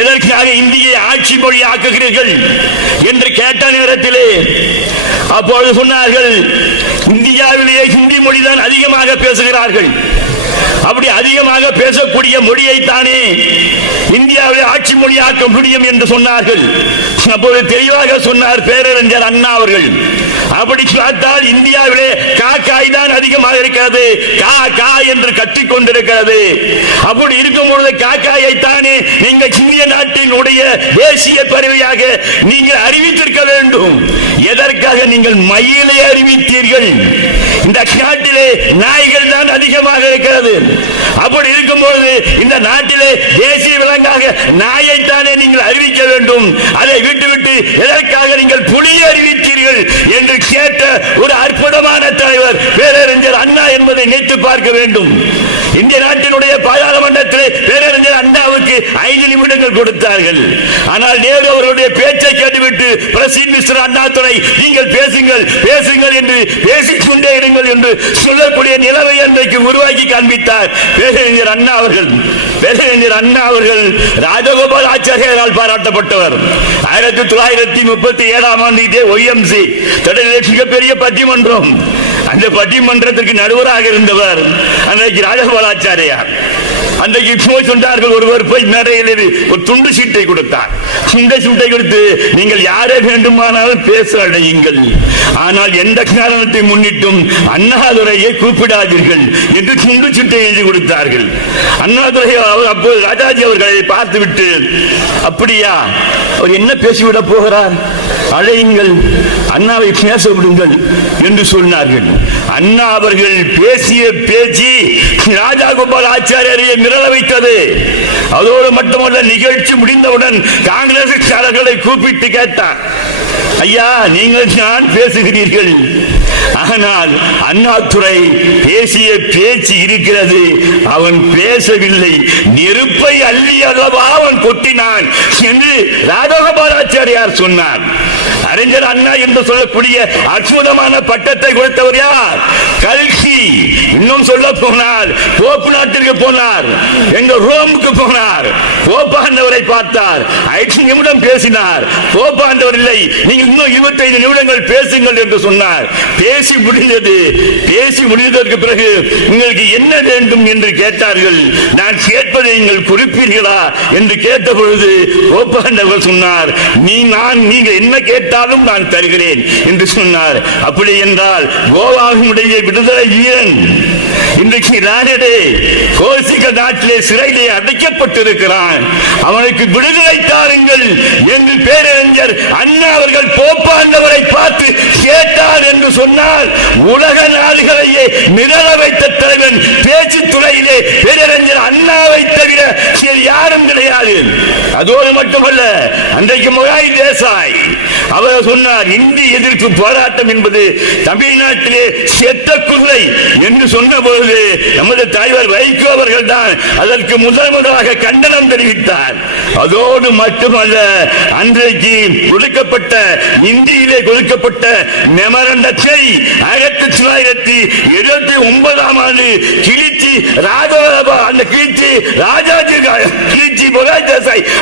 எதற்காக இந்தியை ஆட்சி மொழி ஆக்குகிறீர்கள் என்று கேட்ட நேரத்திலே அப்பொழுது சொன்னார்கள் இந்தியாவிலேயே ஹிந்தி மொழிதான் அதிகமாக பேசுகிறார்கள். அப்படி அதிகமாக பேசக்கூடிய மொழியைத்தானே இந்தியாவில் ஆட்சி மொழியாக்க முடியும் என்று சொன்னார்கள். அப்போது தெளிவாக சொன்னார் பேரறிஞர் அண்ணா அவர்கள். அப்படி பார்த்தால் இந்தியாவிலே காக்காய் தான் அதிகமாக இருக்கிறது. கா கா என்று கத்திக் கொண்டிருக்கிறது அப்படி இருக்கும் பொழுது காக்காயை தானே நீங்கள் இந்திய நாட்டினுடைய தேசிய பறவையாக நீங்கள் அறிவித்திருக்க வேண்டும். எதற்காக நீங்கள் மயிலை அறிவித்தீர்கள்? இந்த நாட்டிலே நாய்கள் தான் அதிகமாக இருக்கிறது. அப்படி இருக்கும்போது இந்த நாட்டிலே தேசிய விலங்காக நாயைத்தானே நீங்கள் அறிவிக்க வேண்டும். அதை விட்டு எதற்காக நீங்கள் புலியை அறிவித்தீர்கள் என்று கேட்ட ஒரு அற்புதமான தலைவர் பேரறிஞர் அண்ணா என்பதை நினைத்து பார்க்க வேண்டும். இந்திய நாட்டினுடைய பாராளுமன்றத்திலே பேரறிஞர் அண்ணாவுக்கு ஐந்து நிமிடங்கள் கொடுத்தார்கள். ஆனால் நேரு அவருடைய பேச்சை கேட்டுவிட்டு பிரசீன் மிஸ்டர் அண்ணாதுரை நீங்கள் பேசுங்கள் பேசுங்கள் என்று பேசிக்கொண்டே இருங்கள் என்று சொல்லக்கூடிய நிலவை அன்றைக்கு உருவாக்கி காண்பித்தார் பேரறிஞர் அண்ணா அவர்கள். பேரறிஞர் அண்ணா அவர்கள் ராஜகோபால் ஆச்சாரியாரால் பாராட்டப்பட்டவர். ஆயிரத்தி தொள்ளாயிரத்தி முப்பத்தி ஏழாம் ஆண்டு இதே ஒய்எம்சி தொடர்ந்து மிகப்பெரிய பட்டிமன்றம் அந்த பட்டிமன்றத்திற்கு நடுவராக இருந்தவர் அன்றைக்கு ராஜகோபாலாச்சாரியார். அன்றைக்கு போய் சொன்னார்கள் ஒருவர் போய் மேடையில் ஒரு துண்டு சீட்டை கொடுத்தார். துண்டு சீட்டை கொடுத்து நீங்கள் யாரே வேண்டுமானாலும் பேச அடையுங்கள் ஆனால் எந்த காரணத்தை முன்னிட்டும் அண்ணாதுரையை கூப்பிடாதீர்கள் என்று துண்டு சீட்டை எழுதி கொடுத்தார்கள். அண்ணாதுரை அவர் அப்போது ராஜாஜி அவர்களை பார்த்துவிட்டு அப்படியா? அவர் என்ன பேசிவிட போகிறார்? அழையுங்கள். அண்ணாவை பேச விடுங்கள் என்று சொன்னார்கள். அண்ணா அவர்கள் பேசிய பேச்சு ராஜாகோபால் ஆச்சாரியரை மிரள வைத்தது. அதோடு மட்டுமல்ல நிகழ்ச்சி முடிந்தவுடன் காங்கிரஸ் கூப்பிட்டு கேட்டார். ஐயா நீங்கள் நான் பேசுகிறீர்கள். ஆனால் அண்ணாதுரை பேசிய பேச்சு இருக்கிறது. அவன் பேசவில்லை. நெருப்பை அள்ளி அல்லவா அவன் கொட்டினான். ராஜகோபாலாச்சாரியார் சொன்னார். அறிஞர் அண்ணா என்று சொல்லக்கூடிய அற்புதமான பட்டத்தை கொடுத்தவர் யார்? கல்கி இன்னும் சொல்ல போனார். போப்பு நாட்டிற்கு போனார். எங்க ரோமுக்கு போனார். போப்பாண்டவரை பார்த்தார். ஐந்து நிமிடம் பேசினார். போப்பாண்டவர் இல்லை. நீங்கள் இன்னும் இருபத்தைந்து நிமிடங்கள் பேசுங்கள் என்று சொன்னார். பேசி முடிந்தது. பேசி முடிந்ததற்கு பிறகு உங்களுக்கு என்ன வேண்டும் என்று கேட்டார்கள். நான் கேட்பதை நீங்கள் குறிப்பீர்களா என்று கேட்ட பொழுது போப்பாண்டவர் சொன்னார் நீ நான் நீங்க என்ன கேட்டாலும் நான் தருகிறேன் என்று சொன்னார். அப்படி என்றால் கோவாவினுடைய விடுதலை வீரன். இன்றைக்கு ராணடே கோசிக்க நாட்டிலே சிறையிலே அடைக்கப்பட்டிருக்கிறான். அவனுக்கு விடுதலை தாருங்கள் என்று பேரறிஞர் அண்ணா அவர்கள் போப்பாண்டவரை பார்த்து கேட்டார் என்று சொன்னால் உலக நாடுகளையே மிரள வைத்த தலைவன் பேச்சு துறையிலே பேரறிஞர் அண்ணாவை தவிர யாரும் கிடையாது. அதோடு மட்டுமல்ல அன்றைக்கு முகாய் தேசாய் அவர் சொன்னார் இந்தி எதிர்ப்பு போராட்டம் என்பது தமிழ்நாட்டிலே செத்த குதிரை என்று சொன்னபோது நமது தலைவர் வைகோ அவர்கள் தான் அதற்கு முதல் முதலாக கண்டனம் தெரிவித்தார். அதோடு மட்டுமல்ல அன்றைக்கு கொடுக்கப்பட்ட இந்தியிலே கொடுக்கப்பட்ட மெமரண்டத்தை ஆயிரத்தி தொள்ளாயிரத்தி எழுபத்தி ஒன்பதாம் ஆண்டு கிழித்து ராஜபாபா அந்த கிழிச்சி ராஜாஜி கிழிச்சி முகாய்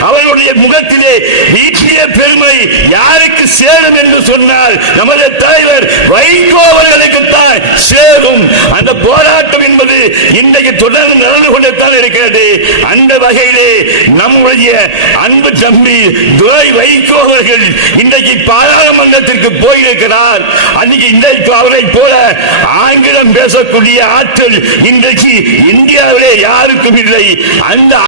அவர்களுடைய முகத்திலே வீட்டிய பெருமை யாருக்கு சேரும் என்று சொன்னால் நமது தலைவர் வைகோ அவர்களுக்கு தான் சேரும். அந்த போராட்டம் என்பது இன்றைக்கு தொடர்ந்து நடந்து கொண்டுதான் இருக்கிறது. அந்த வகையிலே நம்முடைய அன்பு தம்பி துரை வைகோ அவர்கள் இன்றைக்கு பாராளுமன்றத்திற்கு போயிருக்கிறார். அன்னைக்கு இன்றைக்கு அவரை போல ஆங்கிலம் பேசக்கூடிய ஆற்றல் இன்றைக்கு இந்தியாவிலே யாருக்கும் இல்லை. அந்த